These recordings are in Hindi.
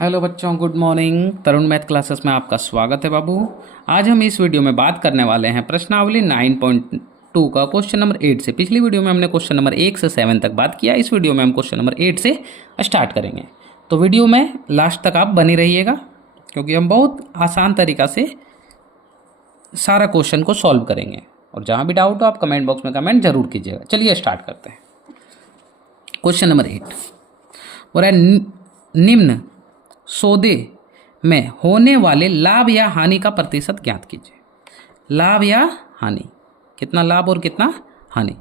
हेलो बच्चों, गुड मॉर्निंग। तरुण मैथ क्लासेस में आपका स्वागत है बाबू। आज हम इस वीडियो में बात करने वाले हैं प्रश्नावली 9.2 का क्वेश्चन नंबर 8 से। पिछली वीडियो में हमने क्वेश्चन नंबर 1 से 7 तक बात किया। इस वीडियो में हम क्वेश्चन नंबर 8 से स्टार्ट करेंगे, तो वीडियो में लास्ट तक आप बने रहिएगा, क्योंकि हम बहुत आसान तरीका से सारा क्वेश्चन को सॉल्व करेंगे। और जहाँ भी डाउट हो आप कमेंट बॉक्स में कमेंट जरूर कीजिएगा। चलिए स्टार्ट करते हैं। क्वेश्चन नंबर 8 और निम्न सौदे में होने वाले लाभ या हानि का प्रतिशत ज्ञात कीजिए। लाभ या हानि, कितना लाभ और कितना हानि।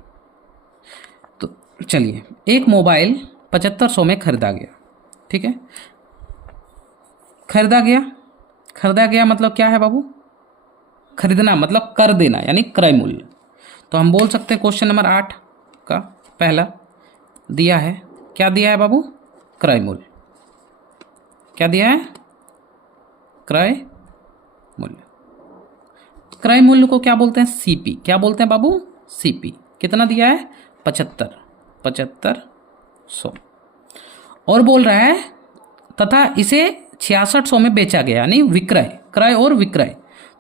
तो चलिए, एक मोबाइल 7500 में खरीदा गया, ठीक है। खरीदा गया मतलब क्या है बाबू? खरीदना मतलब कर देना, यानी क्रय मूल्य। तो हम बोल सकते हैं क्वेश्चन नंबर 8 का पहला दिया है, क्या दिया है बाबू? क्रय मूल्य। क्या दिया है? क्रय मूल्य। क्रय मूल्य को क्या बोलते हैं? सीपी। क्या बोलते हैं बाबू? सीपी। कितना दिया है? 7500। और बोल रहा है तथा इसे 6600 में बेचा गया, यानी विक्रय। क्रय और विक्रय,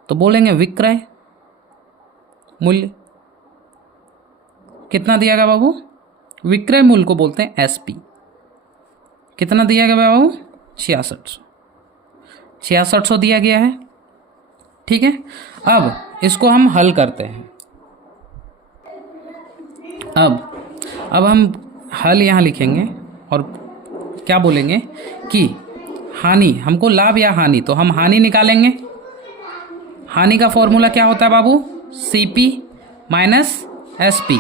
तो बोलेंगे विक्रय मूल्य। कितना दिया गया बाबू? विक्रय मूल्य को बोलते हैं एसपी। कितना दिया गया बाबू? 6600 दिया गया है, ठीक है। अब इसको हम हल करते हैं। अब हम हल यहाँ लिखेंगे और क्या बोलेंगे कि हानि, हमको लाभ या हानि, तो हम हानि निकालेंगे। हानि का फॉर्मूला क्या होता है बाबू? CP minus SP.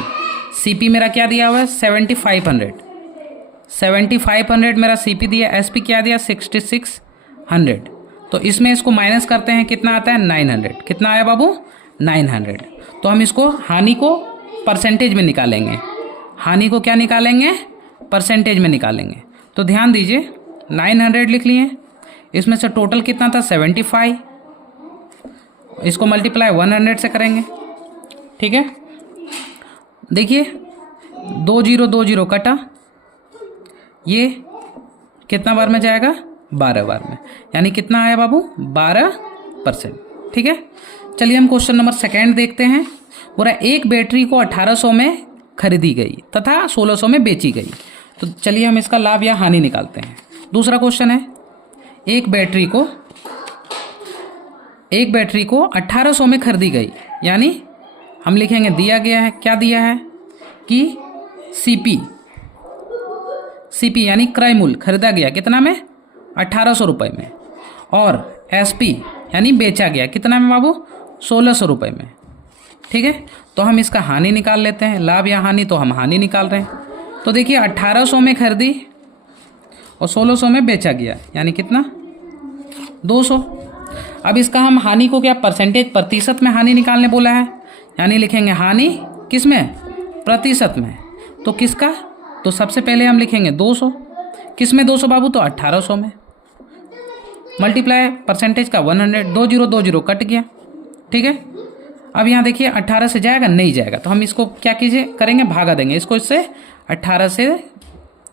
सीपी मेरा क्या दिया हुआ है? 7500 मेरा सीपी दिया। एसपी क्या दिया? 6600। तो इसमें इसको माइनस करते हैं, कितना आता है? 900। कितना आया बाबू? 900। तो हम इसको हानि को परसेंटेज में निकालेंगे। हानि को क्या निकालेंगे? परसेंटेज में निकालेंगे। तो ध्यान दीजिए, 900 लिख लिए, इसमें से टोटल कितना था? 75। इसको मल्टीप्लाई 100 से करेंगे, ठीक है। देखिए 20 कटा, ये कितना बार में जाएगा? 12 बार में, यानी कितना आया बाबू? 12%, ठीक है। चलिए हम क्वेश्चन नंबर 2 देखते हैं। पूरा एक बैटरी को 1800 में खरीदी गई तथा 1600 में बेची गई। तो चलिए हम इसका लाभ या हानि निकालते हैं। दूसरा क्वेश्चन है, एक बैटरी को 1800 में खरीदी गई, यानी हम लिखेंगे दिया गया है, क्या दिया है कि सीपी यानी क्रय मूल्य, खरीदा गया कितना में? 1800 रुपये में। और एसपी यानी बेचा गया कितना में बाबू? 1600 रुपये में, ठीक है। तो हम इसका हानि निकाल लेते हैं। लाभ या हानि, तो हम हानि निकाल रहे हैं। तो देखिए 1800 में खरीदी और 1600 में बेचा गया, यानी कितना? 200। अब इसका हम हानि को क्या परसेंटेज, प्रतिशत में हानि निकालने बोला है, यानी लिखेंगे हानि किस में? प्रतिशत में। तो किसका? तो सबसे पहले हम लिखेंगे 200। किस में 200 बाबू? तो 1800 में। मल्टीप्लाई परसेंटेज का 100। 20 कट गया, ठीक है। अब यहाँ देखिए 18 से जाएगा? नहीं जाएगा। तो हम इसको क्या करेंगे? भागा देंगे इसको इससे। 18 से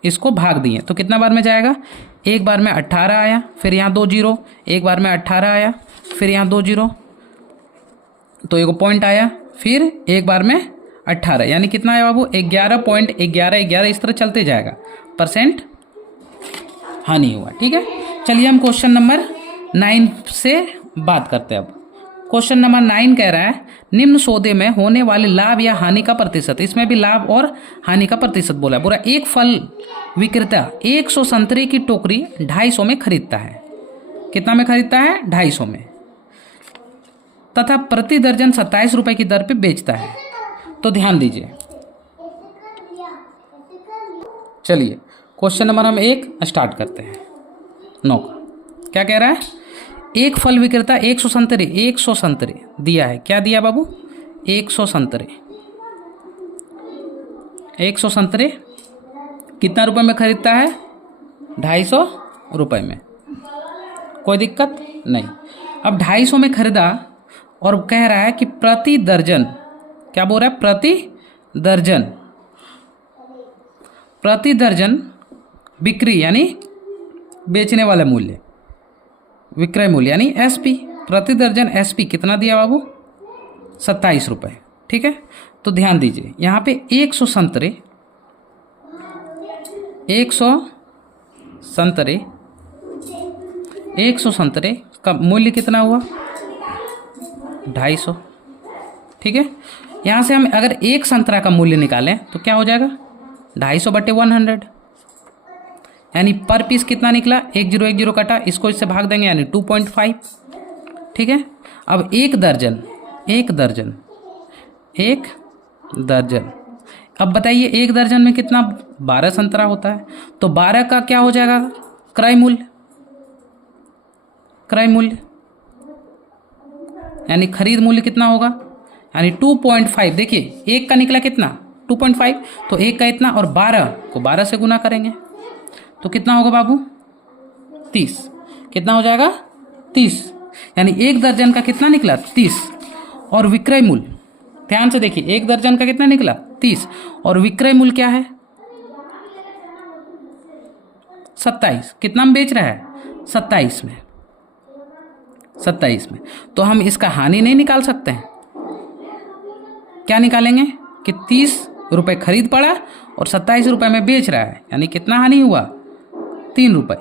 इसको भाग दिए तो कितना बार में जाएगा? एक बार में 18 आया, फिर यहाँ 2 0, एक बार में 18 आया, फिर यहाँ 2 0, तो एक पॉइंट आया, फिर एक बार में 18, यानी कितना है बाबू? 11.1111। इस तरह चलते जाएगा, परसेंट हानि हुआ, ठीक है। चलिए हम क्वेश्चन नंबर 9 से बात करते हैं। अब क्वेश्चन नंबर 9 कह रहा है निम्न सौदे में होने वाले लाभ या हानि का प्रतिशत। इसमें भी लाभ और हानि का प्रतिशत बोला है। पूरा एक फल विक्रेता 100 संतरे की टोकरी 250 में खरीदता है। कितना में खरीदता है? 250 में, तथा प्रति दर्जन 27 रुपये की दर पे बेचता है। तो ध्यान दीजिए, चलिए क्वेश्चन नंबर हम 1 स्टार्ट करते हैं। 9 का क्या कह रहा है? एक फल विक्रेता 100 संतरे दिया है। क्या दिया बाबू? 100 संतरे। 100 संतरे कितना रुपए में खरीदता है? 250 रुपये में। कोई दिक्कत नहीं। अब 250 में खरीदा और कह रहा है कि प्रति दर्जन, क्या बोल रहा है? प्रति दर्जन बिक्री, यानी बेचने वाला मूल्य, विक्रय मूल्य यानी एसपी। प्रति दर्जन एसपी कितना दिया बाबू? 27 रुपये। ठीक है, तो ध्यान दीजिए यहाँ पे 100 संतरे, 100 संतरे का मूल्य कितना हुआ? 250। ठीक है, यहाँ से हम अगर एक संतरा का मूल्य निकालें तो क्या हो जाएगा? 250/100, यानी पर पीस कितना निकला? 1010 कटा, इसको इससे भाग देंगे यानी 2.5। ठीक है, अब एक दर्जन, अब बताइए एक दर्जन में कितना? 12 संतरा होता है, तो 12 का क्या हो जाएगा? क्रय मूल्य यानी खरीद मूल्य कितना होगा? यानी 2.5। देखिए एक का निकला कितना? 2.5, तो एक का इतना और 12 को 12 से गुना करेंगे तो कितना होगा बाबू? 30। कितना हो जाएगा? 30, यानी एक दर्जन का कितना निकला? 30। और विक्रय मूल्य ध्यान से देखिए, एक दर्जन का कितना निकला? 30, और विक्रय मूल्य क्या है? 27। कितना में बेच रहा है? 27 में। तो हम इसका हानि नहीं निकाल सकते हैं? क्या निकालेंगे कि 30 रुपये खरीद पड़ा और 27 रुपये में बेच रहा है, यानी कितना हानि हुआ? 3 रुपये।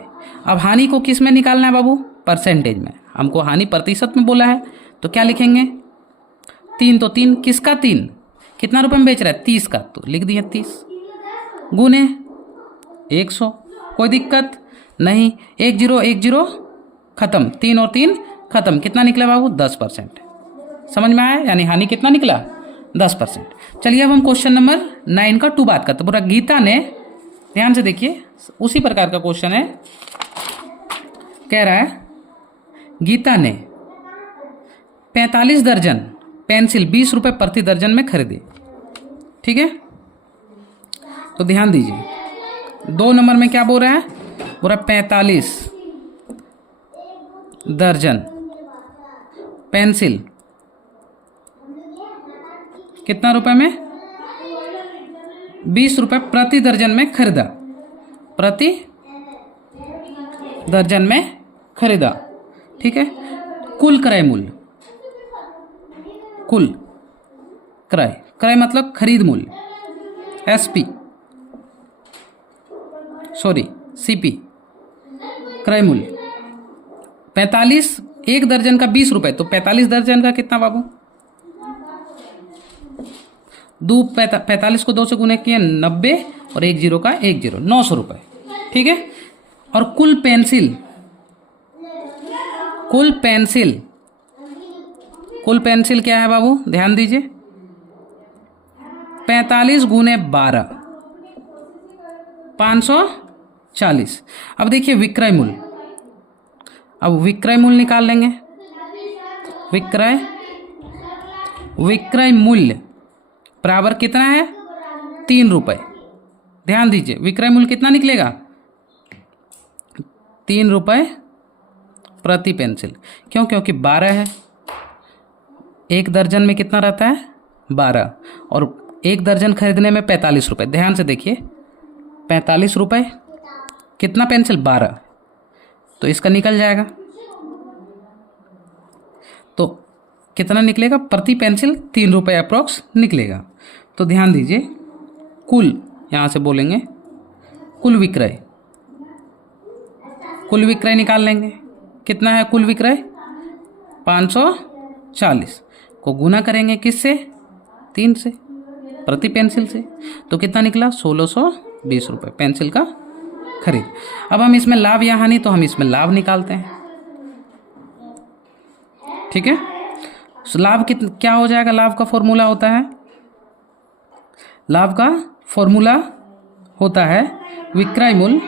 अब हानि को किस में निकालना है बाबू? परसेंटेज में। हमको हानि प्रतिशत में बोला है, तो क्या लिखेंगे? 3 तो 3, किसका 3? कितना रुपये में बेच रहा है? 30 का, तो लिख दिए 30 गुने 100। कोई दिक्कत नहीं, 10 खत्म, 3 और 3 खत्म। कितना निकला बाबू? 10%। समझ में आया? यानी हानि कितना निकला? 10%। चलिए अब हम क्वेश्चन नंबर 9 का 2 बात करते। पूरा गीता ने, ध्यान से देखिए, उसी प्रकार का क्वेश्चन है। कह रहा है गीता ने 45 दर्जन पेंसिल 20 रुपये प्रति दर्जन में खरीदी। ठीक है, तो ध्यान दीजिए 2 नंबर में क्या बोल रहा है? बोल रहा 45 दर्जन पेंसिल कितना रुपए में? 20 रुपये प्रति दर्जन में खरीदा। प्रति दर्जन में खरीदा। ठीक है, कुल क्रय मूल्य, कुल क्रय मतलब खरीद मूल्य, सीपी क्रय मूल्य 45। एक दर्जन का 20 रुपये, तो 45 दर्जन का कितना बाबू? 45 को 2 से गुने किए 90 और 10 का 10, 900 रुपये। ठीक है, और कुल पेंसिल क्या है बाबू? ध्यान दीजिए, 45 गुने 12, 540। अब देखिए विक्रय मूल्य, अब विक्रय मूल्य निकाल लेंगे। विक्रय मूल्य बराबर कितना है? 3 रुपये। ध्यान दीजिए विक्रय मूल्य कितना निकलेगा? 3 रुपये प्रति पेंसिल। क्यों? क्योंकि 12 है, एक दर्जन में कितना रहता है? 12, और एक दर्जन खरीदने में 45 रुपये। ध्यान से देखिए 45 रुपये, कितना पेंसिल? 12, तो इसका निकल जाएगा। तो कितना निकलेगा? प्रति पेंसिल 3 रुपये अप्रोक्स निकलेगा। तो ध्यान दीजिए कुल, यहाँ से बोलेंगे कुल विक्रय निकाल लेंगे। कितना है कुल विक्रय? 540 को गुना करेंगे किससे? 3 से, प्रति पेंसिल से, तो कितना निकला? 1620 रुपये पेंसिल का खरीद। अब हम इसमें लाभ या हानि, तो हम इसमें लाभ निकालते हैं। ठीक है, लाभ क्या हो जाएगा? लाभ का फॉर्मूला होता है विक्रय मूल्य।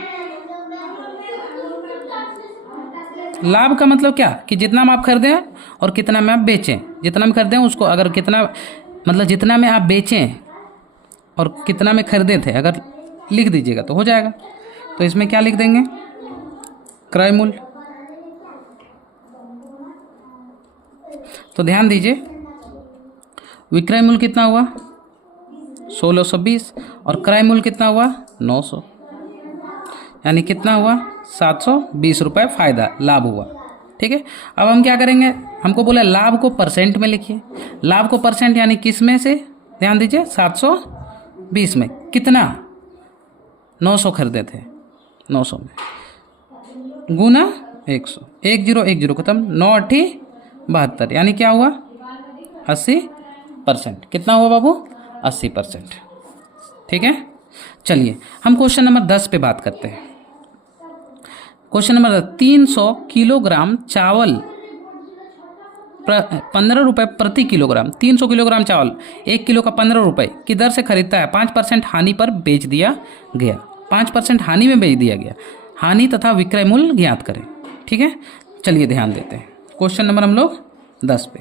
लाभ का मतलब क्या? कि जितना में आप खरीदें और कितना में आप बेचें। जितना में खरीदें उसको, अगर कितना मतलब जितना में आप बेचें और कितना में खरीदे थे, अगर लिख दीजिएगा तो हो जाएगा। तो इसमें क्या लिख देंगे? क्रय मूल्य। तो ध्यान दीजिए विक्रय मूल्य कितना हुआ? 1620, और क्रय मूल्य कितना हुआ? 900, यानी कितना हुआ? 720 रुपये फ़ायदा लाभ हुआ। ठीक है, अब हम क्या करेंगे, हमको बोला लाभ को परसेंट में लिखिए। लाभ को परसेंट यानी किस में से, ध्यान दीजिए 720 में कितना, 900 खरीदे थे, 900 में गुना 100, 1010 खत्म, 9 8 72 यानी क्या हुआ 80%। कितना हुआ बाबू 80%। ठीक है, चलिए हम क्वेश्चन नंबर 10 पे बात करते हैं। क्वेश्चन नंबर 300 किलोग्राम चावल 15 रुपये प्रति किलोग्राम, 300 किलोग्राम चावल 1 किलो का 15 रुपये की दर से खरीदता है, 5% हानि पर बेच दिया गया, 5% हानि में बेच दिया गया, हानि तथा विक्रय मूल्य ज्ञात करें। ठीक है, चलिए ध्यान देते हैं क्वेश्चन नंबर हम लोग 10 पे।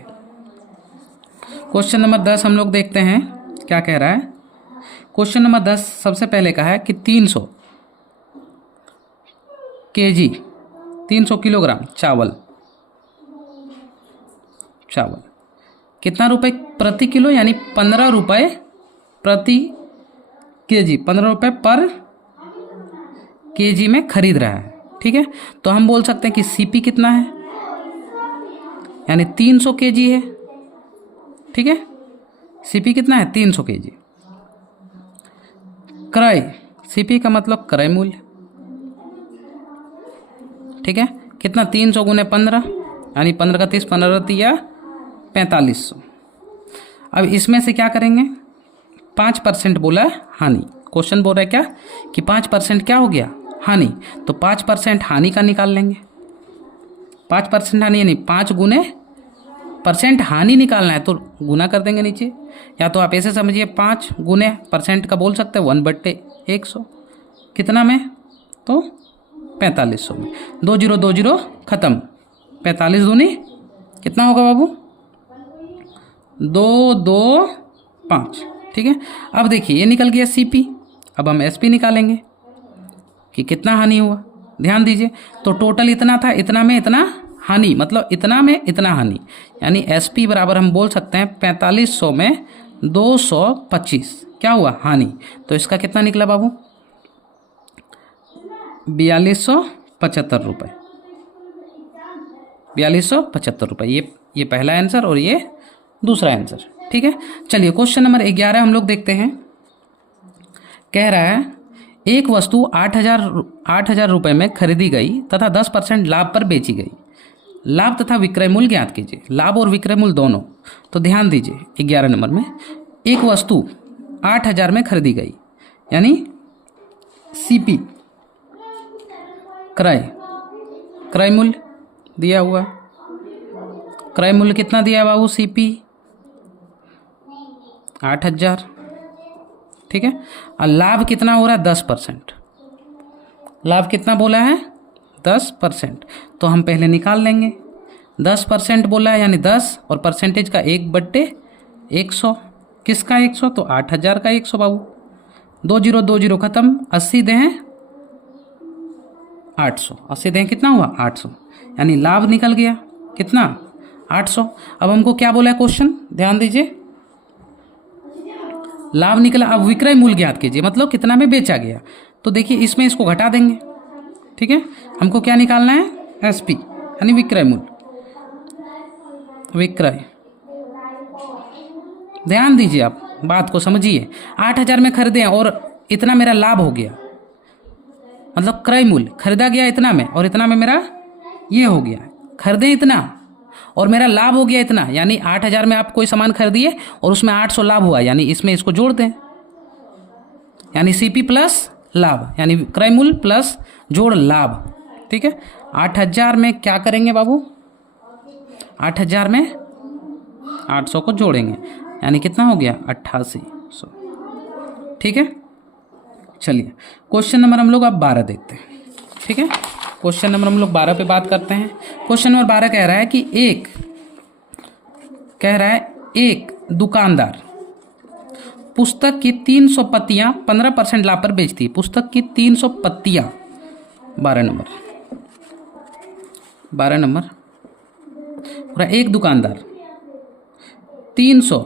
क्वेश्चन नंबर 10 हम लोग देखते हैं क्या कह रहा है। क्वेश्चन नंबर 10 सबसे पहले कहा है कि 300 केजी, 300 किलोग्राम चावल कितना रुपए प्रति किलो, यानी 15 रुपये प्रति केजी, 15 रुपये पर केजी में खरीद रहा है। ठीक है, तो हम बोल सकते हैं कि सीपी कितना है, यानी 300 केजी है। ठीक है, सीपी कितना है 300 केजी। क्रय, सीपी का मतलब क्रय मूल्य। ठीक है, कितना 300 गुने 15 यानी 15 का 30, 15 या 4500। अब इसमें से क्या करेंगे, 5% बोला हानि, क्वेश्चन बोल रहा है क्या कि 5% क्या हो गया हानि, तो 5% हानि का निकाल लेंगे। 5% हानि यानी 5 गुने परसेंट हानि निकालना है तो गुना कर देंगे नीचे, या तो आप ऐसे समझिए 5 गुने परसेंट का बोल सकते हैं 1/100 कितना में, तो 4500 में। 2020 खत्म, 45 दूनी कितना होगा बाबू 225। ठीक है, अब देखिए ये निकल गया सीपी, अब हम एसपी निकालेंगे कि कितना हानि हुआ। ध्यान दीजिए, तो टोटल इतना था, इतना में इतना हानि, मतलब इतना में इतना हानि, यानी एसपी बराबर हम बोल सकते हैं 4500 में 225 क्या हुआ हानि। तो इसका कितना निकला बाबू 4275 रुपये, 4275 रुपये। ये पहला आंसर और ये दूसरा आंसर। ठीक है, चलिए क्वेश्चन नंबर 11 हम लोग देखते हैं। कह रहा है एक वस्तु 8,000 रुपये में खरीदी गई तथा 10% लाभ पर बेची गई, लाभ तथा विक्रय मूल्य ज्ञात कीजिए। लाभ और विक्रय मूल्य दोनों, तो ध्यान दीजिए 11 नंबर में एक वस्तु 8,000 में खरीदी गई, यानी सीपी क्रय मूल्य दिया हुआ, क्रय मूल्य कितना दिया बाबू सीपी 8,000। ठीक है, और लाभ कितना हो रहा है 10%, लाभ कितना बोला है 10%, तो हम पहले निकाल लेंगे। 10% बोला है यानी 10 और परसेंटेज का 1/100, किसका 100 तो 8,000 का 100 बाबू। 2020 खत्म, 80 दें 800, 80 दें कितना हुआ 800, यानी लाभ निकल गया कितना 800। अब हमको क्या बोला है क्वेश्चन, ध्यान दीजिए, लाभ निकला, अब विक्रय मूल्य ज्ञात कीजिए, मतलब कितना में बेचा गया। तो देखिए इसमें इसको घटा देंगे। ठीक है, हमको क्या निकालना है एसपी यानी विक्रय मूल्य, विक्रय। ध्यान दीजिए, आप बात को समझिए, 8,000 में खरीदे और इतना मेरा लाभ हो गया, मतलब क्रय मूल्य खरीदा गया इतना में और इतना में मेरा ये हो गया, खरीदे इतना और मेरा लाभ हो गया इतना, यानी 8,000 में आप कोई सामान खरीदिए और उसमें 800 लाभ हुआ, यानी इसमें इसको जोड़ दें, यानी सीपी प्लस लाभ, यानी क्रय मूल्य प्लस जोड़ लाभ। ठीक है, 8,000 में क्या करेंगे बाबू 8,000 में 800 को जोड़ेंगे, यानी कितना हो गया 8800। ठीक है, चलिए क्वेश्चन नंबर हम लोग अब 12 देखते हैं। ठीक है, क्वेश्चन नंबर हम लोग 12 पे बात करते हैं। क्वेश्चन नंबर 12 कह रहा है कि एक दुकानदार पुस्तक की 300 प्रतियां 15% लाभ पर बेचती है। पुस्तक की 300 प्रतियां, 12 नंबर पूरा, एक दुकानदार 300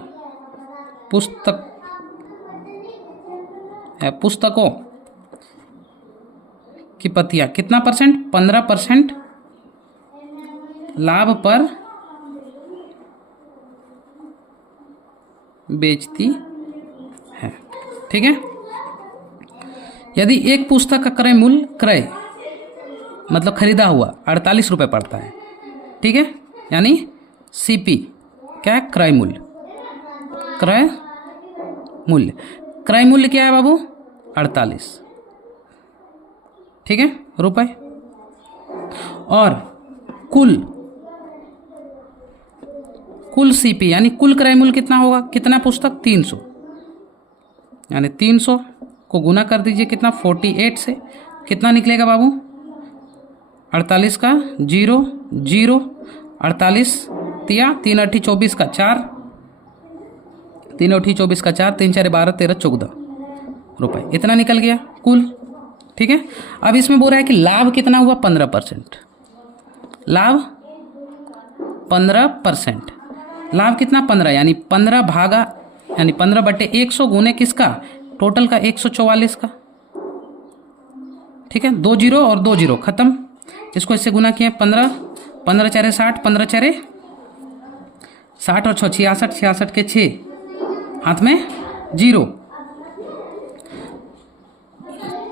पुस्तकों की पत्तियां कितना परसेंट, 15% लाभ पर बेचती है। ठीक है। यदि एक पुस्तक का क्रय मूल्य, क्रय मतलब खरीदा हुआ 48 रुपये पड़ता है, ठीक है, यानी सीपी क्या है, क्रय मूल्य। क्रय मूल्य, क्रय मूल्य क्या है बाबू, 48, ठीक है, रुपए। और कुल सीपी यानी कुल क्रय मूल्य कितना होगा, कितना पुस्तक, 300, यानी 300 को गुना कर दीजिए कितना, 48 से, कितना निकलेगा बाबू, 48 का 0 0, 48 तिया 3 8 24 का 4, 3 8 24 का 4, 3 4 12 13 14 रुपए, इतना निकल गया कुल। ठीक है। अब इसमें बोल रहा है कि लाभ कितना हुआ, 15%, लाभ 15%, लाभ कितना 15, यानी 15 भागा, यानी 15/100 गुने किसका, टोटल का 144 का। ठीक है, 2 जीरो और 2 जीरो खत्म, इसको इससे गुना किए 15, 15 4 60, 15 4 60 और 6 66, 66 के 6 हाथ में 0,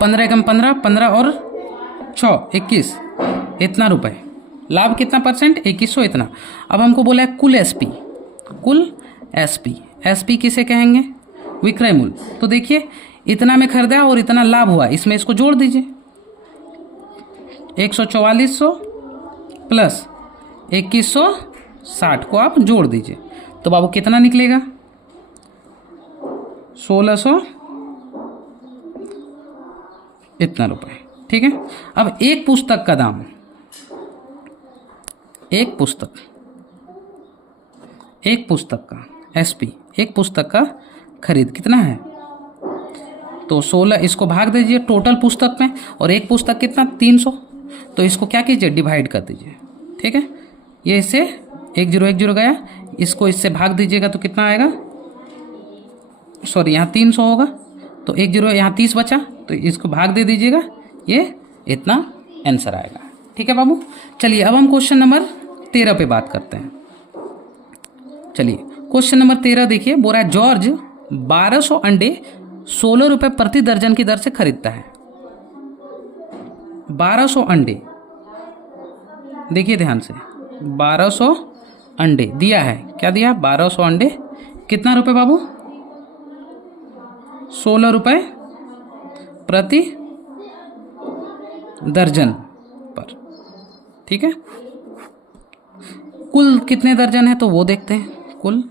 15 कम 15, 15 और 6 21, इतना रुपए, लाभ कितना परसेंट, 2100 इतना। अब हमको बोला है कुल एसपी, कुल एसपी, एसपी किसे कहेंगे, विक्रय मूल्य। तो देखिए इतना में खरीदा और इतना लाभ हुआ, इसमें इसको जोड़ दीजिए, 14400 प्लस 2160 को आप जोड़ दीजिए, तो बाबू कितना निकलेगा, 1600 इतना रुपए। ठीक है। अब एक पुस्तक का दाम, एक पुस्तक का एसपी, एक पुस्तक का खरीद कितना है, तो 16, इसको भाग दीजिए टोटल पुस्तक में, और एक पुस्तक कितना 300, तो इसको क्या कीजिए, डिवाइड कर दीजिए। ठीक है, ये इससे 1 0 1 0 गया, इसको इससे भाग दीजिएगा तो कितना आएगा, सॉरी यहाँ 300 होगा, तो 1 0 यहाँ 30 बचा, तो इसको भाग दे दीजिएगा, ये इतना आंसर आएगा। ठीक है बाबू। चलिए अब हम क्वेश्चन नंबर 13 पे बात करते हैं। चलिए क्वेश्चन नंबर 13 देखिए, बोल रहा है जॉर्ज 1200 अंडे 16 रुपये प्रति दर्जन की दर से खरीदता है। 1200 अंडे, देखिए ध्यान से, 1200 अंडे दिया है, क्या दिया, 1200 अंडे, कितना रुपए बाबू, 16 रुपये प्रति दर्जन पर। ठीक है, कुल कितने दर्जन है तो वो देखते हैं, कुल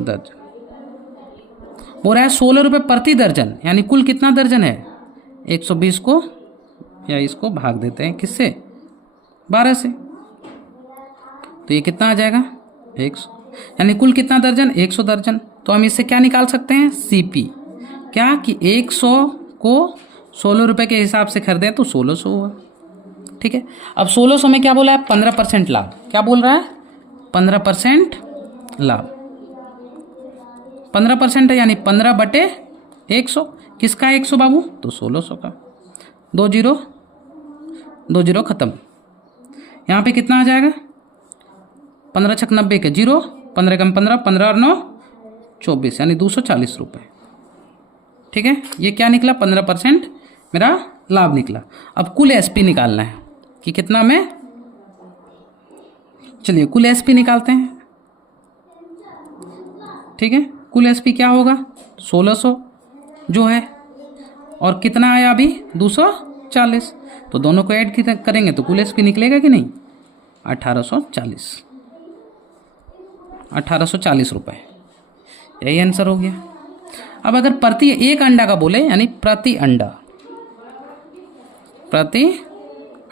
दर्जन बोल रहा है 16 रुपये प्रति दर्जन, यानी कुल कितना दर्जन है, 120 को या इसको भाग देते हैं किससे, 12 से, तो ये कितना आ जाएगा 100, यानी कुल कितना दर्जन, 100 दर्जन। तो हम इससे क्या निकाल सकते हैं, सीपी, क्या कि 100 को 16 रुपये के हिसाब से खरीदें तो 1600 हुआ। ठीक है। अब 1600 में क्या बोला है, 15% लाभ, क्या बोल रहा है, 15% लाभ, 15% है, यानी 15/100, किसका 100 बाबू, तो 1600 का, 2 जीरो 2 जीरो खत्म, यहाँ पे कितना आ जाएगा, 15 छक 90 के 0, 15 कम 15, 15 और 9 24, यानी 240 रुपये। ठीक है, ये क्या निकला, 15% मेरा लाभ निकला। अब कुल एसपी निकालना है कि कितना में, चलिए कुल एसपी निकालते हैं। ठीक है, कुल एसपी क्या होगा, 1600 जो है, और कितना आया अभी 240, तो दोनों को ऐड करेंगे तो कुल एसपी निकलेगा कि नहीं, 1840 रुपये, यही आंसर हो गया। अब अगर प्रति एक अंडा का बोले, यानी प्रति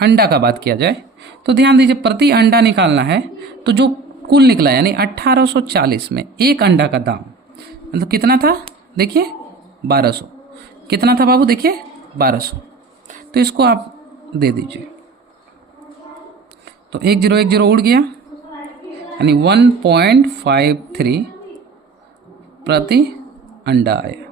अंडा का बात किया जाए, तो ध्यान दीजिए प्रति अंडा निकालना है, तो जो कुल निकला यानी 1840 में एक अंडा का दाम मतलब कितना था, देखिए 1200, कितना था बाबू, देखिए 1200, तो इसको आप दे दीजिए, तो 1 0 1 0 उड़ गया, यानी 1.53 प्रति अंडा आया।